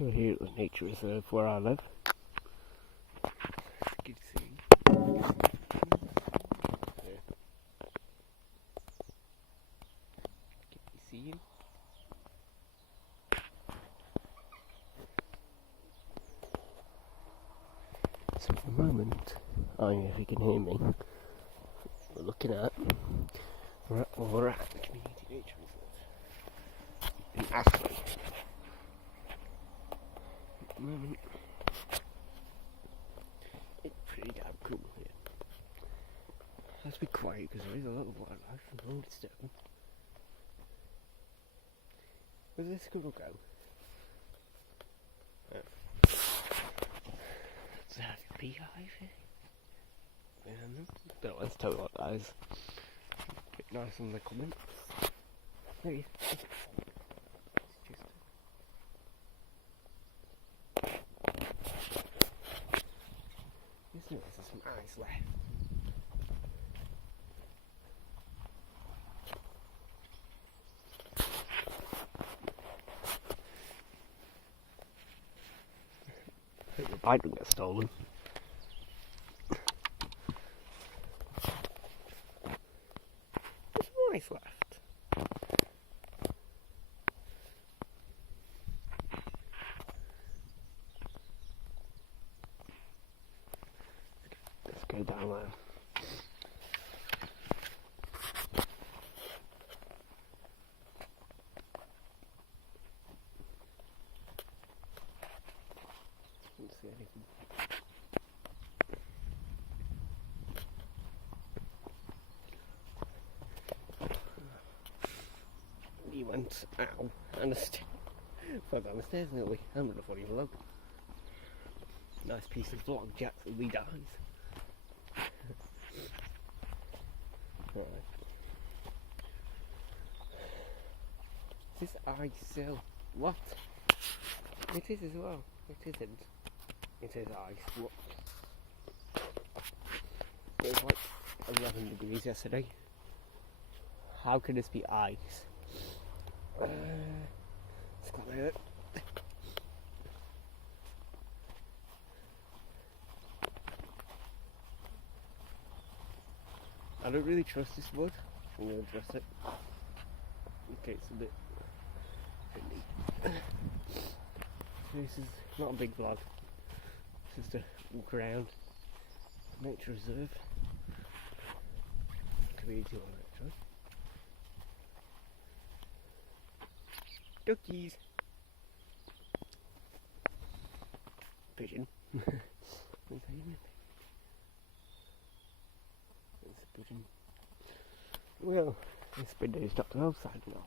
So here at the nature reserve where I live. You can see. There. Can you see him? So at the moment, I don't know if you can hear me, we're looking at, we're at the Community Nature Reserve in Astley. At the moment, it's pretty damn cool here. Let's be quiet because there is a lot of wildlife and won't disturb them. Where did this squirrel go? Oh. Does it have a beehive here? Don't let's tell you what that is. Bit nice in the comments. There he is. There's some ice left. I hope the bike didn't get stolen. There's some ice left. Let's go down there. Don't see anything. He went, ow, and fell down the stairs nearly. I'm gonna fall below. Nice piece of vlog, Jack till he dies. Right. Is this ice still? What? It is as well. It isn't. It is ice. What? It was like 11 degrees yesterday. How can this be ice? It's quite hurt. I don't really trust this wood. I'm going to trust it. Okay, it's a bit windy. This is not a big vlog. It's just a walk around nature reserve. Community one actually. Duckies. Pigeon. It's a pigeon. Well, this window is stopped outside now.